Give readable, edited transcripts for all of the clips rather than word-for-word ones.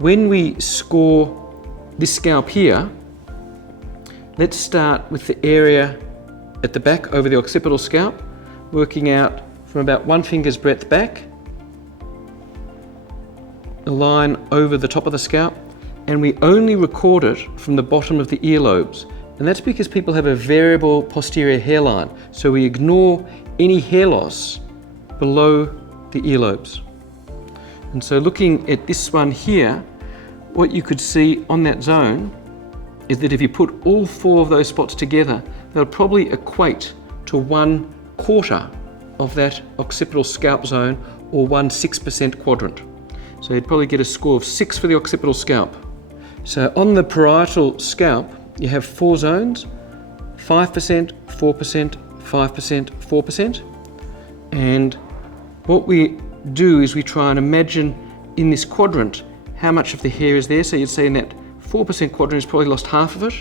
when we score this scalp here, let's start with the area at the back over the occipital scalp, working out from about 1 finger's breadth back, a line over the top of the scalp, and we only record it from the bottom of the earlobes. And that's because people have a variable posterior hairline, so we ignore any hair loss below the earlobes. And so looking at this one here, what you could see on that zone is that if you put all 4 of those spots together, they'll probably equate to 1/4 of that occipital scalp zone, or 1/6% quadrant. So you'd probably get a score of 6 for the occipital scalp. So on the parietal scalp, you have 4 zones, 5%, 4%, 5%, 4%. And what we do is we try and imagine in this quadrant how much of the hair is there. So you'd say in that 4% quadrant, he's probably lost half of it.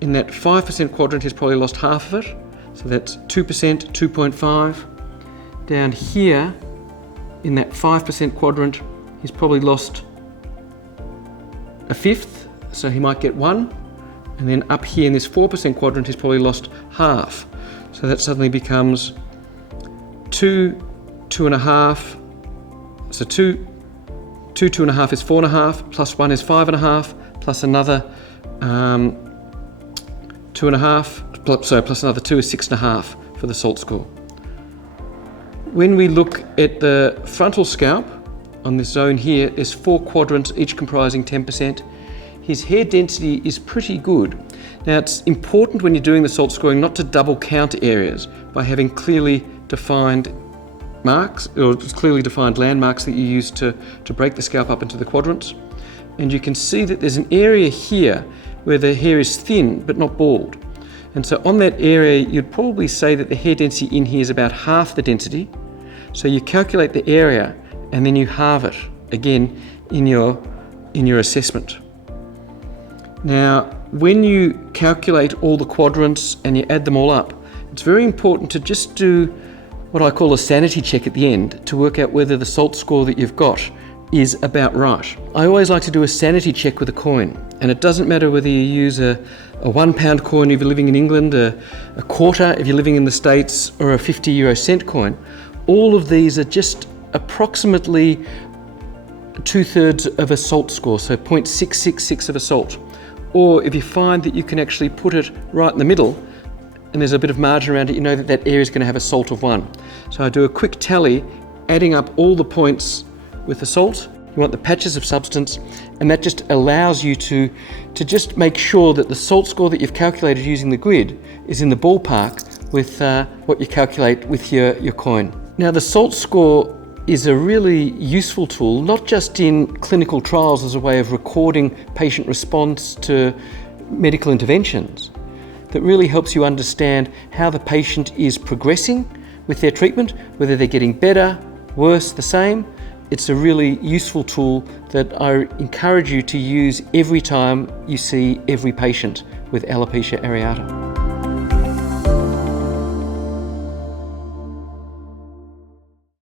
In that 5% quadrant, he's probably lost half of it. So that's 2%, 2.5. Down here, in that 5% quadrant, he's probably lost a fifth, so he might get 1. And then up here in this 4% quadrant, he's probably lost half. So that suddenly becomes 2, 2.5. So 2, 2.5 is 4.5, plus 1 is 5.5, plus another 2.5, plus another 2 is 6.5 for the SALT score. When we look at the frontal scalp, on this zone here, there's 4 quadrants, each comprising 10%. His hair density is pretty good. Now, it's important when you're doing the SALT scoring not to double count areas by having clearly defined marks, or clearly defined landmarks that you use to break the scalp up into the quadrants. And you can see that there's an area here where the hair is thin but not bald. And so on that area, you'd probably say that the hair density in here is about half the density. So you calculate the area and then you halve it again in your assessment. Now, when you calculate all the quadrants and you add them all up, it's very important to just do what I call a sanity check at the end to work out whether the SALT score that you've got is about right. I always like to do a sanity check with a coin, and it doesn't matter whether you use a £1 coin if you're living in England, a quarter if you're living in the States, or a 50 euro cent coin. All of these are just approximately 2/3 of a SALT score, so 0.666 of a SALT. Or if you find that you can actually put it right in the middle and there's a bit of margin around it, you know that that area is going to have a SALT of 1. So I do a quick tally, adding up all the points with the SALT. You want the patches of substance, and that just allows you to just make sure that the SALT score that you've calculated using the grid is in the ballpark with what you calculate with your coin. Now, the SALT score is a really useful tool, not just in clinical trials as a way of recording patient response to medical interventions, that really helps you understand how the patient is progressing with their treatment, whether they're getting better, worse, the same. It's a really useful tool that I encourage you to use every time you see every patient with alopecia areata.